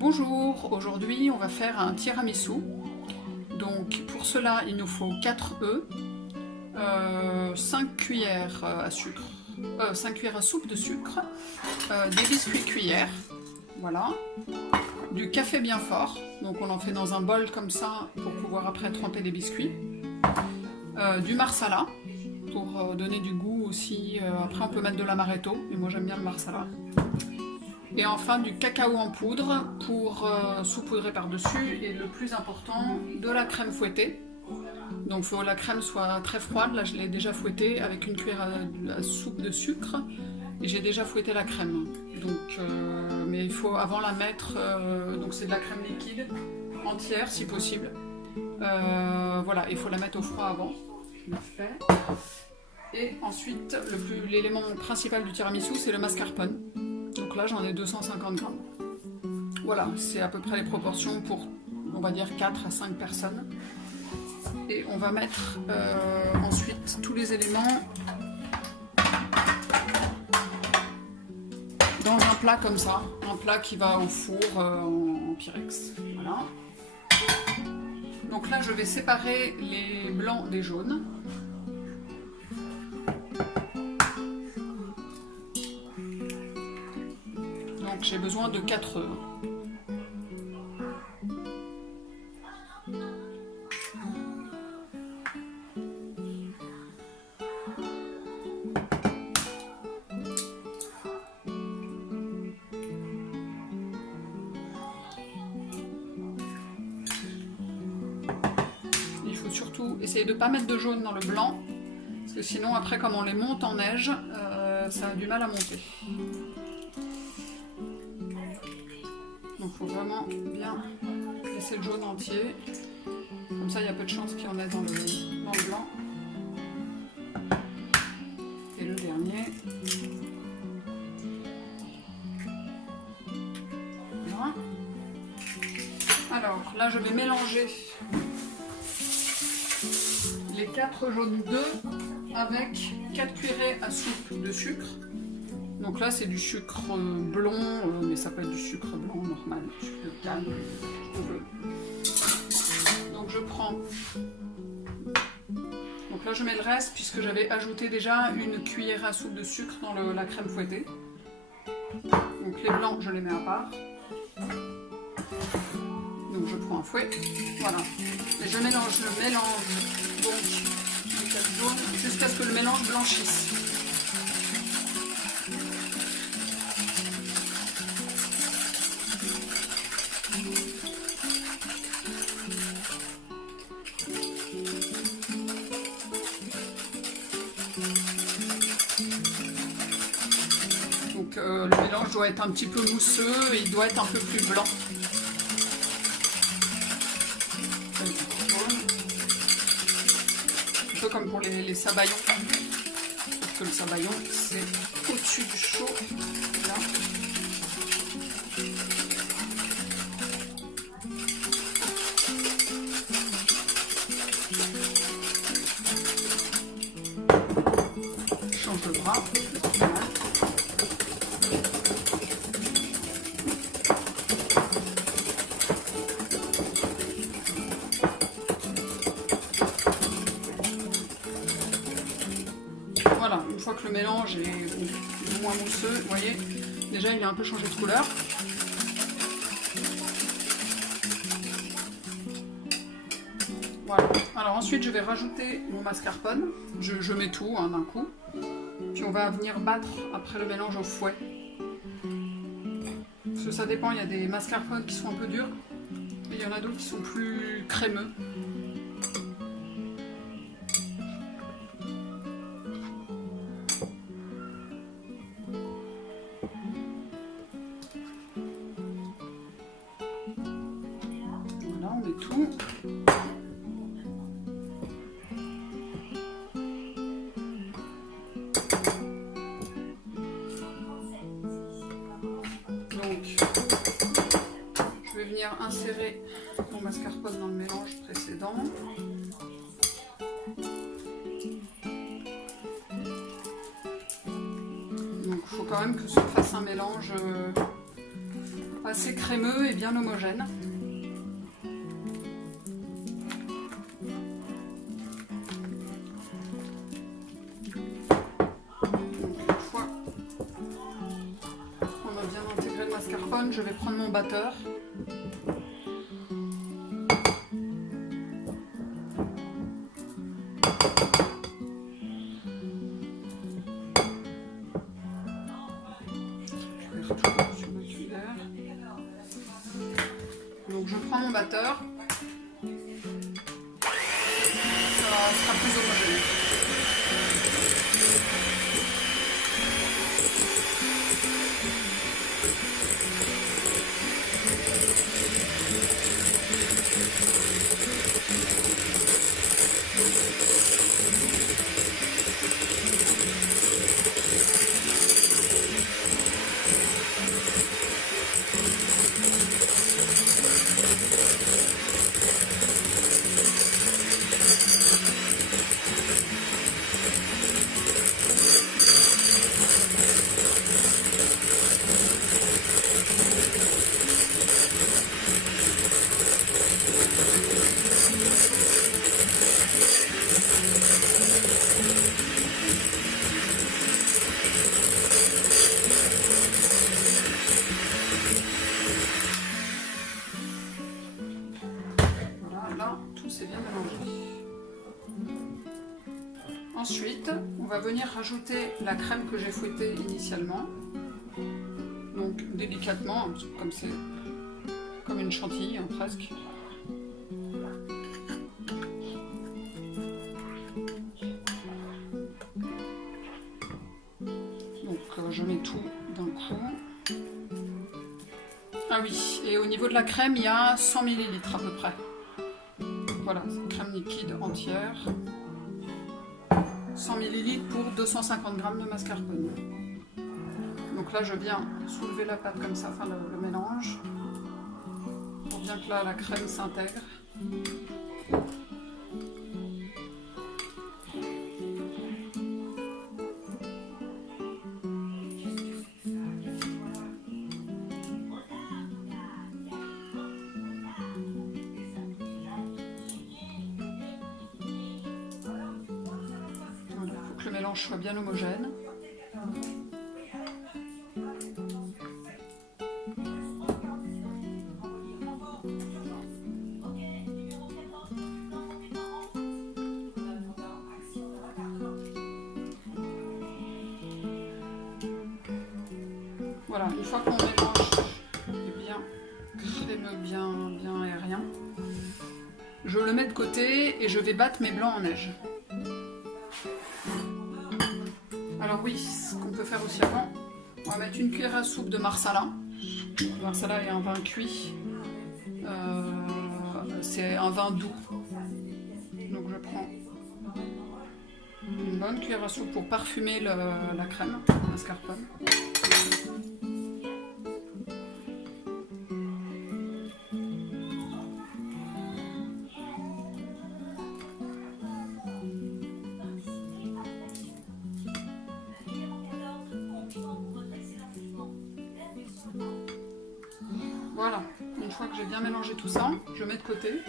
Bonjour, aujourd'hui on va faire un tiramisu. Donc pour cela il nous faut 4 œufs, 5 cuillères à sucre, 5 cuillères à soupe de sucre, des biscuits cuillères, voilà, du café bien fort, donc on en fait dans un bol comme ça pour pouvoir après tremper les biscuits, du marsala pour donner du goût aussi, après on peut mettre de l'amaretto, mais moi j'aime bien le marsala. Et enfin du cacao en poudre pour saupoudrer par-dessus, et le plus important, de la crème fouettée. Donc il faut que la crème soit très froide, là je l'ai déjà fouettée avec une cuillère à soupe de sucre, et j'ai déjà fouetté la crème. Donc, mais il faut avant la mettre, donc c'est de la crème liquide, entière si possible. Voilà, il faut la mettre au froid avant, je l'ai fait. Et ensuite, l'élément principal du tiramisu, c'est le mascarpone. Donc là, j'en ai 250 grammes. Voilà, c'est à peu près les proportions pour, on va dire, 4 à 5 personnes. Et on va mettre ensuite tous les éléments dans un plat comme ça. Un plat qui va au four en Pyrex. Voilà. Donc là, je vais séparer les blancs des jaunes. Donc j'ai besoin de 4 œufs. Il faut surtout essayer de ne pas mettre de jaune dans le blanc, parce que sinon après comme on les monte en neige, ça a du mal à monter. Donc il faut vraiment bien laisser le jaune entier, comme ça il y a peu de chances qu'il y en ait dans le blanc. Et le dernier. Voilà. Alors là je vais mélanger les 4 jaunes d'œufs avec 4 cuillerées à soupe de sucre. Donc là c'est du sucre blond, mais ça peut être du sucre blanc normal, du sucre de canne, ce qu'on veut. Donc je prends, donc là je mets le reste puisque j'avais ajouté déjà une cuillère à soupe de sucre dans la crème fouettée. Donc les blancs je les mets à part. Donc je prends un fouet, voilà. Et je mélange le mélange, donc les 4 jaunes, jusqu'à ce que le mélange blanchisse. Donc le mélange doit être un petit peu mousseux et il doit être un peu plus blanc. Un peu comme pour les sabayons. Parce que le sabayon c'est au-dessus du chaud. Là. Change le bras. Voilà, une fois que le mélange est plus ou moins mousseux, vous voyez, déjà il a un peu changé de couleur. Voilà. Alors ensuite je vais rajouter mon mascarpone, je mets tout hein, d'un coup, puis on va venir battre après le mélange au fouet. Parce que ça dépend, il y a des mascarpones qui sont un peu durs, et il y en a d'autres qui sont plus crémeux. Voilà, on met tout. Donc, je vais venir insérer mon mascarpone dans le mélange précédent. Donc il faut quand même que se fasse un mélange assez crémeux et bien homogène. Je vais prendre mon batteur. Je vais retourner sur ma cuillère. Donc je prends mon batteur. Ça sera plus homogène. Ensuite, on va venir rajouter la crème que j'ai fouettée initialement. Donc délicatement, comme c'est comme une chantilly hein, presque. Donc je mets tout d'un coup. Ah oui, et au niveau de la crème, il y a 100 ml à peu près. Voilà, c'est crème liquide entière. 100 ml pour 250 g de mascarpone. Donc là, je viens soulever la pâte comme ça, enfin le mélange, pour bien que là, la crème s'intègre. Le mélange soit bien homogène. Voilà, une fois qu'on mélange bien crémeux, bien aérien, je le mets de côté et je vais battre mes blancs en neige. Alors oui, ce qu'on peut faire aussi avant, on va mettre une cuillère à soupe de marsala. Le marsala est un vin cuit, c'est un vin doux. Donc je prends une bonne cuillère à soupe pour parfumer la crème mascarpone. Voilà, une fois que j'ai bien mélangé tout ça, je mets de côté.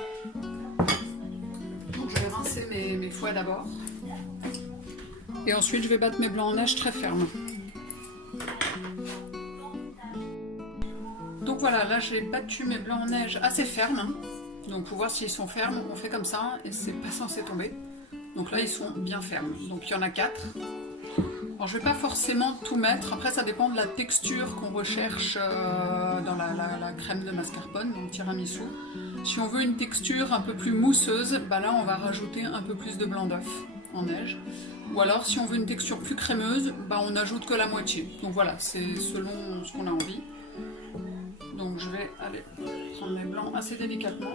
Donc je vais rincer mes fouets d'abord. Et ensuite je vais battre mes blancs en neige très fermes. Donc voilà, là j'ai battu mes blancs en neige assez fermes. Donc pour voir s'ils sont fermes, on fait comme ça et c'est pas censé tomber. Donc là ils sont bien fermes. Donc il y en a 4. Alors, je ne vais pas forcément tout mettre, après ça dépend de la texture qu'on recherche dans la crème de mascarpone, dans le tiramisu. Si on veut une texture un peu plus mousseuse, bah là on va rajouter un peu plus de blanc d'œuf en neige. Ou alors si on veut une texture plus crémeuse, bah on n'ajoute que la moitié. Donc voilà, c'est selon ce qu'on a envie. Donc je vais aller prendre mes blancs assez délicatement.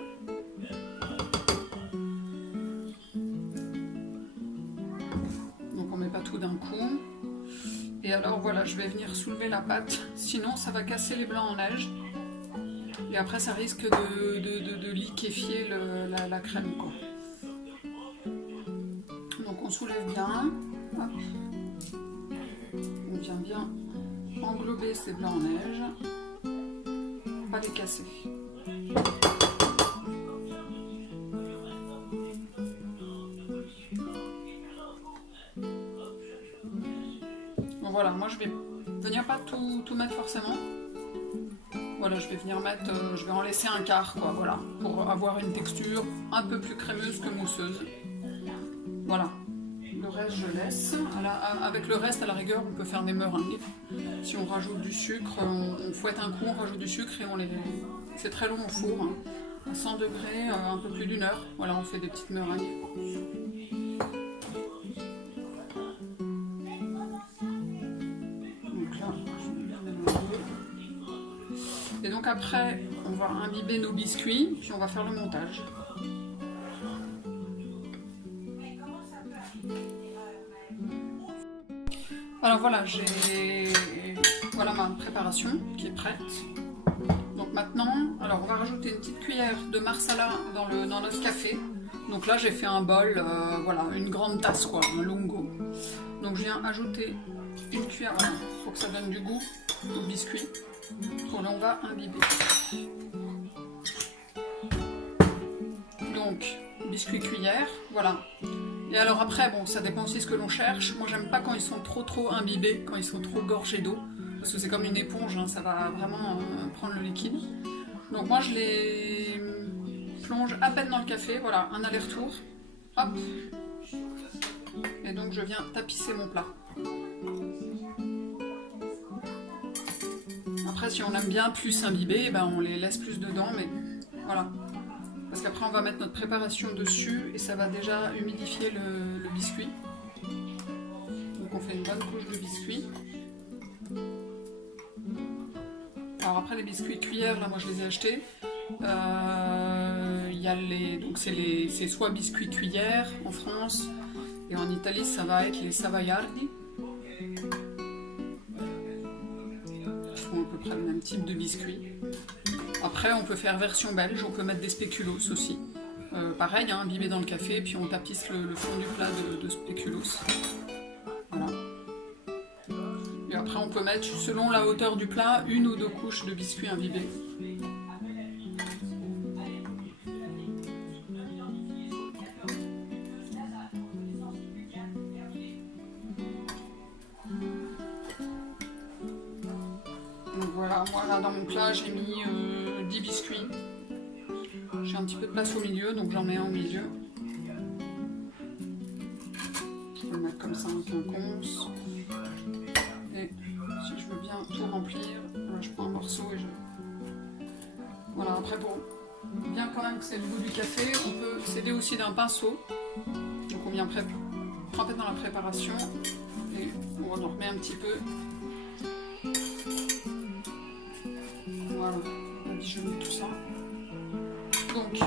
Donc on ne met pas tout d'un coup. Et alors voilà, je vais venir soulever la pâte, sinon ça va casser les blancs en neige. Et après ça risque de liquéfier la crème, quoi. Donc on soulève bien. Hop. On vient bien englober ces blancs en neige. pas les casser. Bon voilà, moi je vais venir pas tout mettre forcément. Voilà, je vais venir mettre, je vais en laisser un quart, quoi, voilà, pour avoir une texture un peu plus crémeuse que mousseuse. Voilà. Le reste, je laisse. Avec le reste, à la rigueur, on peut faire des meringues. Si on rajoute du sucre, on fouette un coup, on rajoute du sucre et on les... C'est très long au four, hein. À 100 degrés, un peu plus d'une heure. Voilà, on fait des petites meringues. Donc là, je vais bien mélanger. Et donc après, on va imbiber nos biscuits, puis on va faire le montage. Alors voilà, voilà ma préparation qui est prête. Donc maintenant, alors on va rajouter une petite cuillère de marsala dans notre café. Donc là j'ai fait un bol, voilà, une grande tasse quoi, un lungo. Donc je viens ajouter une cuillère, voilà, pour que ça donne du goût au biscuit. Bon, là on va imbiber. Donc biscuit cuillère, voilà. Et alors après, bon, ça dépend aussi ce que l'on cherche. Moi, j'aime pas quand ils sont trop imbibés, quand ils sont trop gorgés d'eau, parce que c'est comme une éponge, hein, ça va vraiment prendre le liquide. Donc moi, je les plonge à peine dans le café, voilà, un aller-retour, hop. Et donc, je viens tapisser mon plat. Après, si on aime bien plus imbibé, ben, on les laisse plus dedans, mais voilà. Parce qu'après on va mettre notre préparation dessus et ça va déjà humidifier le biscuit. Donc on fait une bonne couche de biscuit. Alors après les biscuits cuillères, là moi je les ai achetés. Donc c'est soit biscuits cuillères en France et en Italie ça va être les Savoiardi. Ils font à peu près le même type de biscuits. Après, on peut faire version belge, on peut mettre des spéculoos aussi. Pareil, hein, imbibé dans le café, puis on tapisse le fond du plat de spéculoos. Voilà. Et après, on peut mettre, selon la hauteur du plat, une ou deux couches de biscuits imbibés. Donc voilà, moi là dans mon plat, j'ai mis 10 biscuits. J'ai un petit peu de place au milieu, donc j'en mets un au milieu. Je peux le mettre comme ça en quinconce. Et si je veux bien tout remplir, voilà, je prends un morceau et je... Voilà, après pour bien quand même que c'est le goût du café, on peut s'aider aussi d'un pinceau. Donc on vient tremper dans la préparation et on en remet un petit peu. Voilà, on adigeonne tout ça. Donc,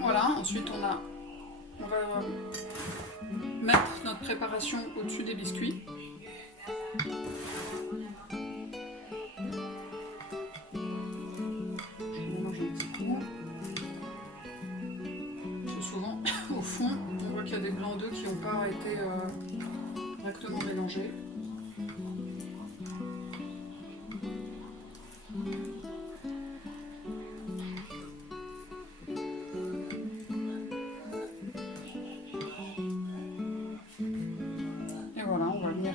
voilà, ensuite on va mettre notre préparation au-dessus des biscuits. Je mélange un petit coup. Parce que souvent, au fond, on voit qu'il y a des blancs d'œufs qui n'ont pas été correctement mélangés.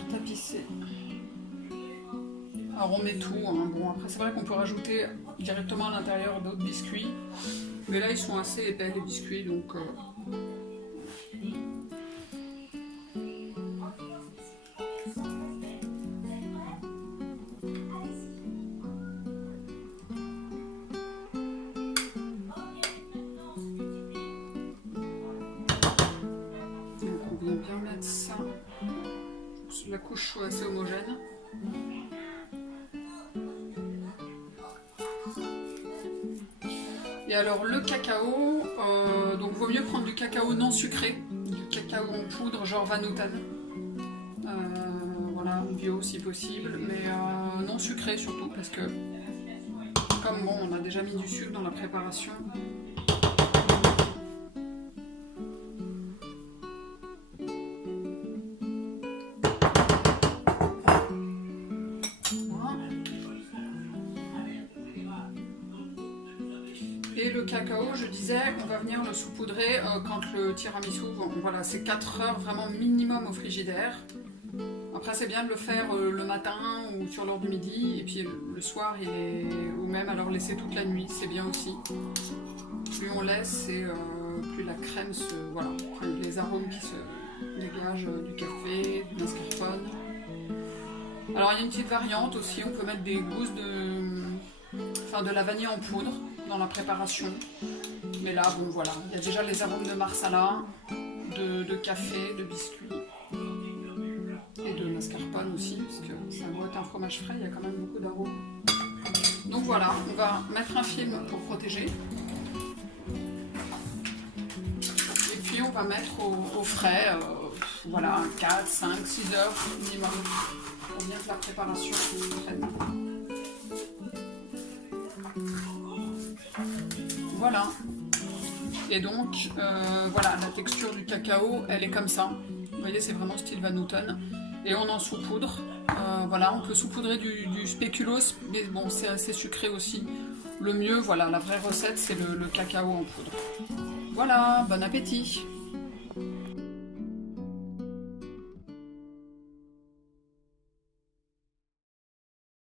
Tapisser. Alors on met tout, hein. Bon après c'est vrai qu'on peut rajouter directement à l'intérieur d'autres biscuits, mais là ils sont assez épais les biscuits donc on vient bien mettre ça. La couche soit assez homogène. Et alors le cacao, donc vaut mieux prendre du cacao non sucré, du cacao en poudre genre Van-Houten. Voilà, bio si possible, mais non sucré surtout parce que comme bon on a déjà mis du sucre dans la préparation. cacao, je disais, on va venir le saupoudrer quand le tiramisu, bon, voilà, c'est 4 heures vraiment minimum au frigidaire. Après, c'est bien de le faire le matin ou sur l'heure du midi, et puis le soir, ou même alors laisser toute la nuit, c'est bien aussi. Plus on laisse, et plus la crème voilà, les arômes qui se dégagent du café, du mascarpone. Alors, il y a une petite variante aussi, on peut mettre des gousses de la vanille en poudre dans la préparation. Mais là, bon, voilà, il y a déjà les arômes de marsala, de café, de biscuits. Et de mascarpone aussi, parce que ça doit être un fromage frais, il y a quand même beaucoup d'arômes. Donc voilà, on va mettre un film pour protéger. Et puis on va mettre au frais, voilà, 4, 5, 6 heures minimum, pour bien que la préparation prenne. Voilà. Et donc, voilà, la texture du cacao, elle est comme ça. Vous voyez, c'est vraiment style Van Houten. Et on en saupoudre. Voilà, on peut saupoudrer du spéculoos, mais bon, c'est assez sucré aussi. Le mieux, voilà, la vraie recette, c'est le cacao en poudre. Voilà, bon appétit!